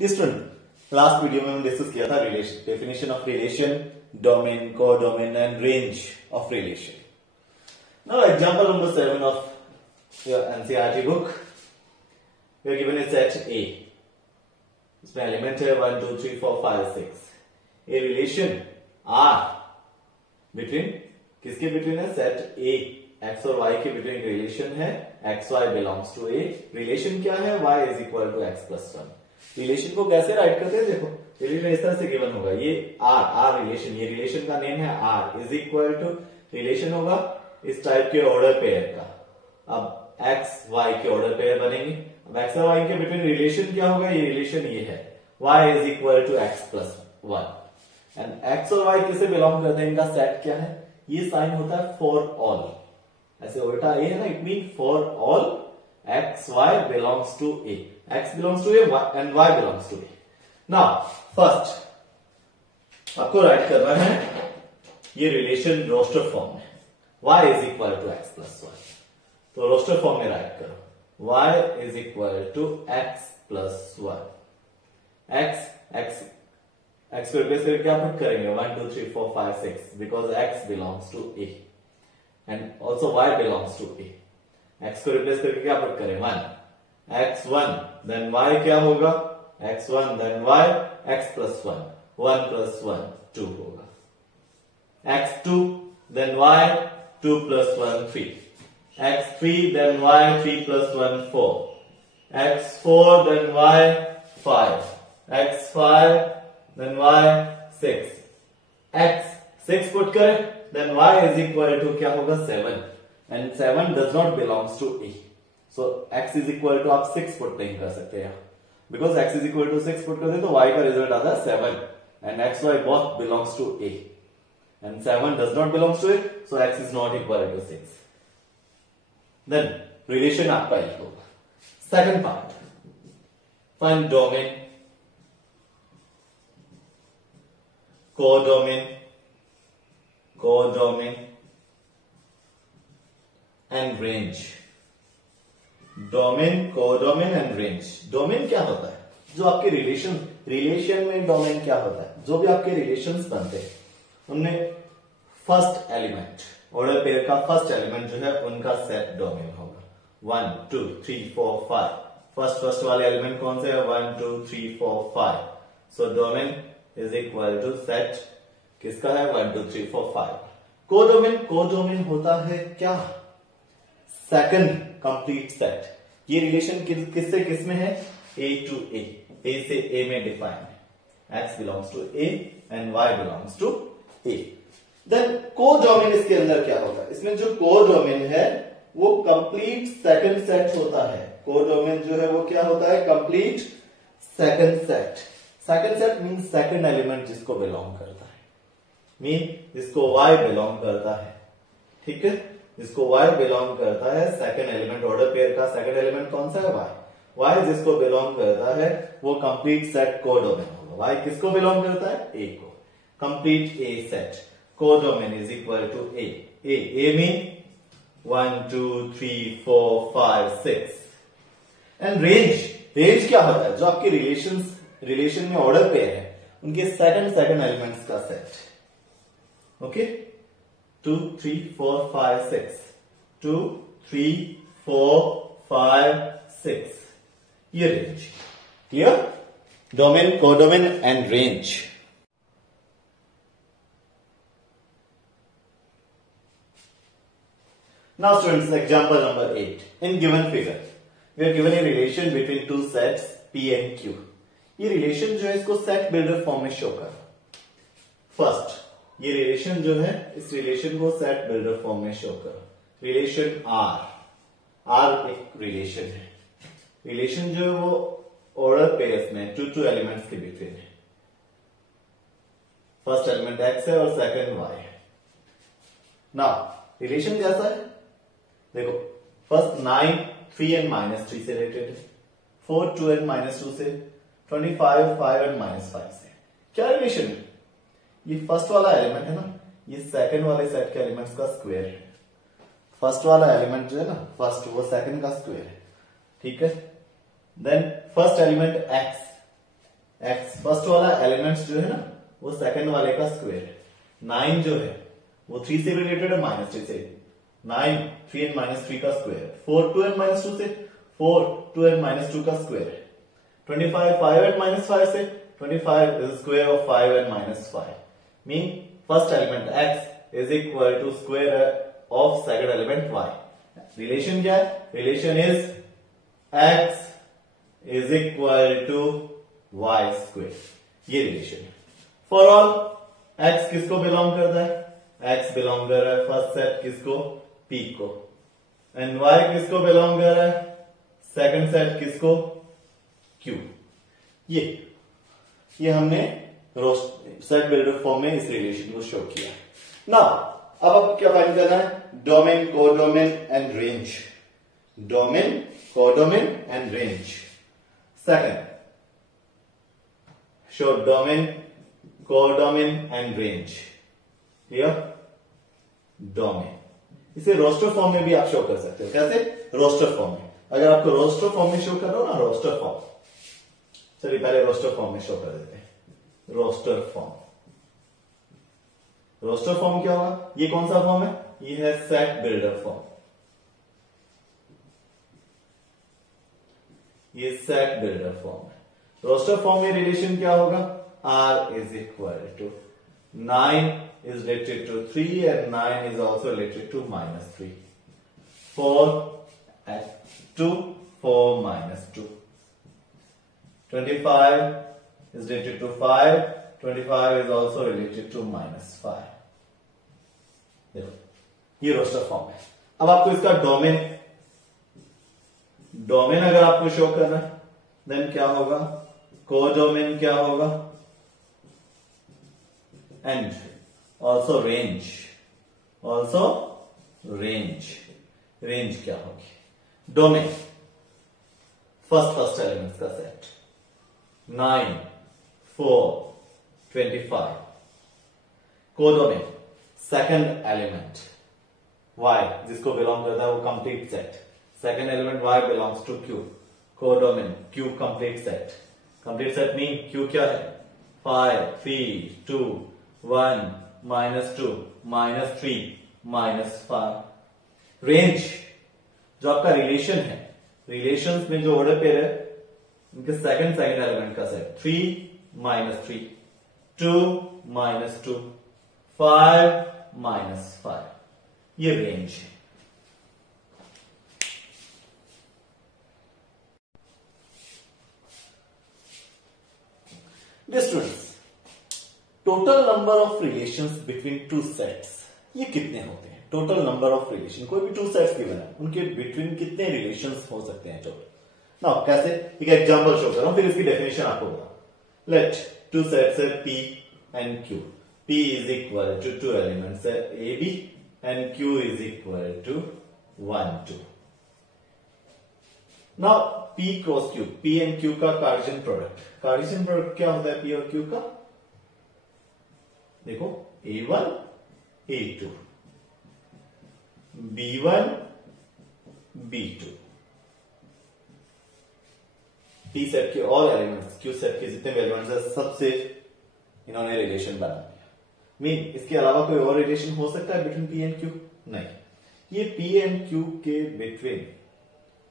Student last video में हमने discuss किया था relation, definition of relation, domain, codomain and range of relation. Now example number 7 of your NCERT book. We are given a set A. इसमें element है 1 2 3 4 5 6. A relation R between किसके between है? Set A X और Y के between relation है. X Y belongs to A. Relation क्या है? Y is equal to X plus 1. Relation को कैसे राइट करते हैं? देखो रिलेशन इस तरह से गिवन होगा. ये आर रिलेशन, ये रिलेशन का नेम है R is equal to relation होगा इस टाइप के ऑर्डर पेयर का. अब एक्स वाई के ऑर्डर पेयर बनेंगे. अब एक्स और वाई के बिटवीन रिलेशन क्या होगा? ये रिलेशन ये है Y is equal to X plus 1. And X और वाई किसे बिलोंग करते हैं? इनका सेट क्या है? ये साइन होता है फॉर ऑल. ऐसे उल्टा ए है ना, it mean for all X Y belongs to A. X belongs to A and Y belongs to A. Now first आपको राइट करना है ये रिलेशन रोस्टर फॉर्म में. Y is equal to X plus 1. तो roster form में write करो. Y is equal to X plus 1. X को replace करके क्या पुट करेंगे? 1 2 3 4 5 6 because X belongs to A and also Y belongs to A. X को replace करके क्या पुट करें? 1 x1 देन y क्या होगा? x1 then y x plus 1 1 plus 1 2 होगा. x2 then y 2 plus 1 3. x3 then y 3 plus 1 4. x4 then y 5. x5 then y 6. x6 put करें then y is equal to क्या होगा? 7. And 7 does not belongs to A. So x is equal to आप 6 पुट नहीं कर सकते यहाँ, because x is equal to 6 put करते तो y का रिजल्ट आता है 7 and x y both belongs to a and 7 does not belongs to it, so x is not equal to 6. Then relation आपका ये होगा. Second part, find domain, codomain and range. Domain, codomain and range. Domain क्या होता है? जो आपके relation में domain क्या होता है? जो भी आपके रिलेशंस बनते हैं उनमें फर्स्ट एलिमेंट, ऑर्डर पेयर का फर्स्ट एलिमेंट जो है उनका सेट डोमेन होगा. 1 2 3 4 5. फर्स्ट वाले एलिमेंट कौन से है? 1 2 3 4 5. So domain is equal to set किसका है? 1 2 3 4 5. कोडोमेन होता है क्या? Second complete set. ये रिलेशन किससे किस में है? A to A. A से A में डिफाइन है. X belongs to A and Y belongs to A. Then codomain इसके अंदर क्या होता है? इसमें जो कोडोमेन है वो कंप्लीट सेकंड सेट होता है. कोडोमेन जो है वो क्या होता है? Complete second set. Second set mean second element जिसको बिलोंग करता है, मीन जिसको Y बिलोंग करता है. ठीक है, जिसको y बिलोंग करता है सेकंड एलिमेंट, ऑर्डर पेयर का सेकंड एलिमेंट कौन सा है? y जिसको बिलोंग करता है वो कंप्लीट सेट कोडोमेन होगा. y किसको बिलोंग करता है? a को. Complete a set codomain is equal to a mean 1 2 3 4 5 6. And range क्या होता है? जो आपके रिलेशन में ऑर्डर पेयर है उनके सेकंड एलिमेंट्स का सेट. ओके, 2 3 4 5 6. 2 3 4 5 6. ये range. Clear? Domain, codomain and range. Now students, example number 8. In given figure we are given a relation between two sets P and Q. ये relation जो है इसको set builder form में show कर. First ये relation जो है इस रिलेशन को सेट बिल्डर फॉर्म में शो करो. रिलेशन आर एक रिलेशन है. रिलेशन जो है वो ऑर्डर पेयर्स में टू एलिमेंट्स के बिटवीन है. फर्स्ट एलिमेंट एक्स है और सेकंड वाई है. नाउ रिलेशन कैसा है? देखो फर्स्ट 9 3 एंड -3 से रिलेटेड है. 4 2 एंड -2 से, 25 5 एंड -5 से. क्या रिलेशन है? ये फर्स्ट वाला एलिमेंट है ना, ये सेकंड वाले सेट के एलिमेंट्स का स्क्वायर है. फर्स्ट वाला एलिमेंट जो है ना फर्स्ट, वो सेकंड का स्क्वायर है. ठीक है. Then first element X first वाला एलिमेंट जो है ना वो सेकंड वाले का स्क्वायर। 9 जो है वो 3 से रिलेटेड है, -3 से। 9 3n - 3 का स्क्वायर। 4 2n - 2 से 4 2n - 2 का स्क्वायर। 25 5n - 5 से 25 is square of 5n - 5 mean first element x is equal to square of second element y। Relation क्या है? Relation is x is equal to y square, ये relation है। For all x किसको belong करता है? x belong कर रहा है फर्स्ट सेट किसको? p को। एंड y किसको बिलोंग कर रहा है? सेकंड सेट किसको? q। ये हमने सेट बिल्डर फॉर्म में इस रिलेशन को शो किया। नाउ अब आपको क्या फाइंड करना है? Domain, codomain and range. Domain, codomain and range. Second, show domain, codomain and range. Clear? Domain इसे रोस्टर फॉर्म में भी आप शो कर सकते हो। कैसे? रोस्टर फॉर्म में। अगर आपको रोस्टर फॉर्म में शो कर रहा हो ना, रोस्टर फॉर्म, चलिए पहले रोस्टर फॉर्म में शो कर देते हैं। रोस्टर फॉर्म, रोस्टर फॉर्म क्या होगा? ये कौन सा फॉर्म है? ये है सेट बिल्डर फॉर्म। ये सेट बिल्डर फॉर्म है। रोस्टर फॉर्म में रिलेशन क्या होगा? r is equal to 9 is related to 3 and 9 is also related to -3। 4 and 2 4 -2। 25 is related to 5, 25 is also related to -5। देखो ये रोस्टर फॉर्म है। अब आपको इसका डोमेन अगर आपको शो करना है देन क्या होगा? कोडोमेन क्या होगा? And also range. Also range, range क्या होगी? डोमेन फर्स्ट एलिमेंट्स का set 9 4 25। Codomain second element y जिसको बिलोंग करता है वो complete set. Second element y belongs to q। Codomain q complete set. Complete set mean q क्या है? 5 3 2 1 -2 -3 -5। Range जो आपका रिलेशन है, रिलेशंस में जो ऑर्डर पेयर है उनके सेकंड एलिमेंट का सेट 3 -3 2 -2 5 -5, ये रेंज है। Students, total number of relations between two sets ये कितने होते हैं? टोटल नंबर ऑफ रिलेशन, कोई भी टू सेट्स गिवन है उनके बिटवीन कितने रिलेशंस हो सकते हैं टोटल? ना कैसे? एक एग्जांपल शो कर रहा हूं, फिर इसकी डेफिनेशन आपको बताऊं। लेट टू सेट्स है P and Q। P is equal to two elements है AB and Q is equal to 1 2। Now P cross Q, P and Q का कार्टेशियन प्रोडक्ट। कार्टेशियन प्रोडक्ट क्या होता है P और Q का? देखो A1 A2 B1 B2। P set के all elements Q set के जितने भी एलिमेंट्स है सबसे इन्होंने रिलेशन बना दिया। मीन इसके अलावा कोई और रिलेशन हो सकता है बिटवीन P एंड Q? नहीं। ये P एंड Q के बिटवीन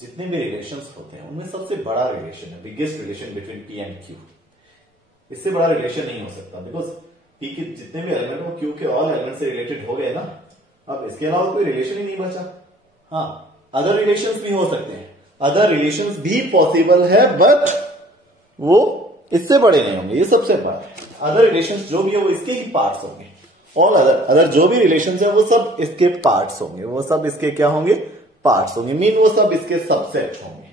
जितने भी रिलेशंस होते हैं उनमें सबसे बड़ा रिलेशन है, biggest relation between P and Q। इससे बड़ा रिलेशन नहीं हो सकता बिकॉज P के जितने भी एलिमेंट वो Q के ऑल एलिमेंट से रिलेटेड हो गए ना। अब इसके अलावा कोई रिलेशन ही नहीं बचा। हाँ, अदर रिलेशंस भी हो सकते हैं, अदर रिलेशंस भी पॉसिबल है बट वो इससे बड़े नहीं होंगे, ये सबसे बड़ा है। अदर रिलेशंस जो भी है वो इसके ही पार्ट्स होंगे। ऑल अदर जो भी रिलेशंस है वो सब इसके पार्ट्स होंगे, वो सब इसके क्या होंगे? पार्ट्स होंगे। मीन वो सब इसके सबसेट होंगे,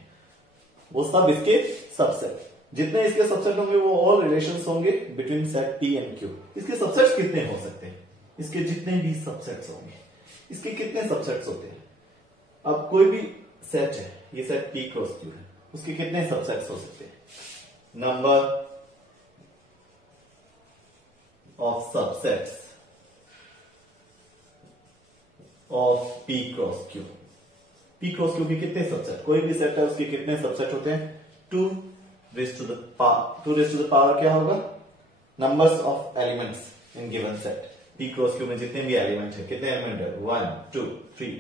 वो सब इसके सबसेट। जितने इसके सबसेट होंगे वो ऑल रिलेशंस होंगे between set P and Q। इसके सबसेट्स कितने हो सकते हैं? इसके जितने भी सबसेट्स होंगे, इसके कितने सबसेट्स होते हैं? अब कोई भी सेट है, ये सेट P क्रॉस Q है, उसके कितने सबसेट्स हो सकते हैं? Number of subsets of P cross Q। P cross Q के कितने सबसेट? कोई भी सेट है उसके कितने सबसेट होते हैं? 2 raise to the power, 2 raise to the power क्या होगा, numbers of elements in given set. P cross Q में जितने भी एलिमेंट है, कितने एलिमेंट है, 1 2 3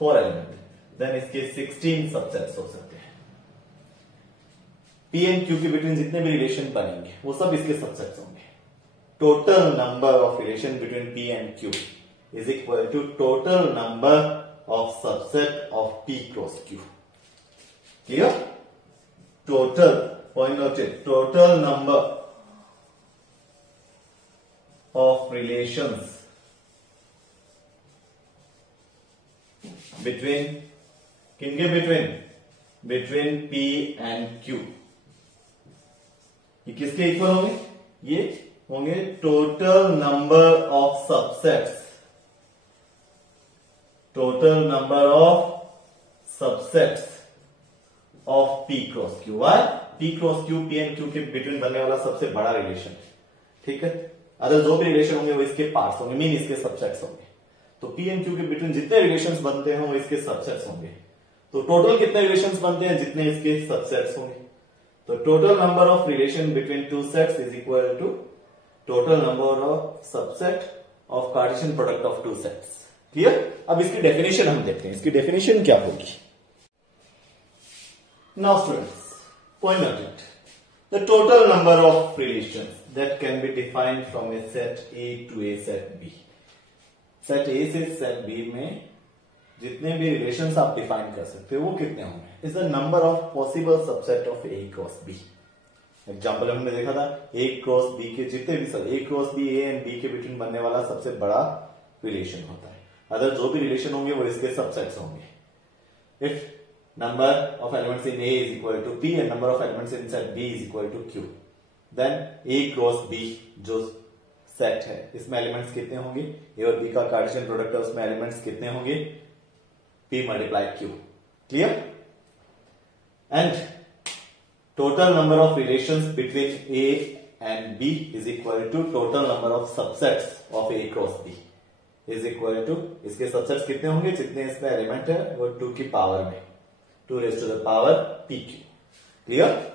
4 एलिमेंट, देन इसके 16 सबसेट्स हो सकते हैं। पी एंड क्यू के बिटवीन जितने भी रिलेशन बनेंगे वो सब इसके सबसेट्स होंगे। Total number of relation between P and Q is equal to total number of subset of P cross Q. Clear? Total, point noted, total number of relations between, किनके between, between P and Q, ये किसके इक्वल होंगे, ये होंगे total number of subsets, total number of subsets of P cross Q. Y? P cross Q P and Q के between बनने वाला सबसे बड़ा रिलेशन, ठीक है। अदर जो भी रिलेशन होंगे वो इसके पार्ट्स होंगे, मीन इसके सबसेट्स होंगे। तो पी एंड क्यू के बिटवीन जितने रिलेशंस बनते हैं वो इसके सबसेट्स होंगे। तो टोटल कितने रिलेशंस बनते हैं, जितने इसके सबसेट्स होंगे। तो total number of relation between two sets is equal to total number of subset of Cartesian product of two sets. Clear? अब इसकी डेफिनेशन हम देखते हैं, इसकी डेफिनेशन क्या होगी। Now students, point noted, the total number of relations that can be defined from a set A to a set B. Set A से set B में जितने भी रिलेशंस आप डिफाइन कर सकते हो वो कितने होंगे, is the number of possible subset of A cross B. Example हमने देखा था, ए क्रॉस बी के जितने भी सब, A cross B, A and B के बिटवीन बनने वाला सबसे बड़ा रिलेशन होता है। अदर जो भी रिलेशन होंगे वो इसके सबसेट्स होंगे। If number of elements in A is equal to P and number of elements in set B is equal to Q, then A cross B जो सेट है इसमें एलिमेंट्स कितने होंगे, ए और बी का कार्टेशियन प्रोडक्ट है, उसमें एलिमेंट्स कितने होंगे, P multiply Q. Clear? And total number of relations between A and B is equal to total number of subsets of A cross B is equal to, इसके subsets कितने होंगे, जितने इसमें element है वो 2 की पावर में, 2 raise to the power P Q. Clear?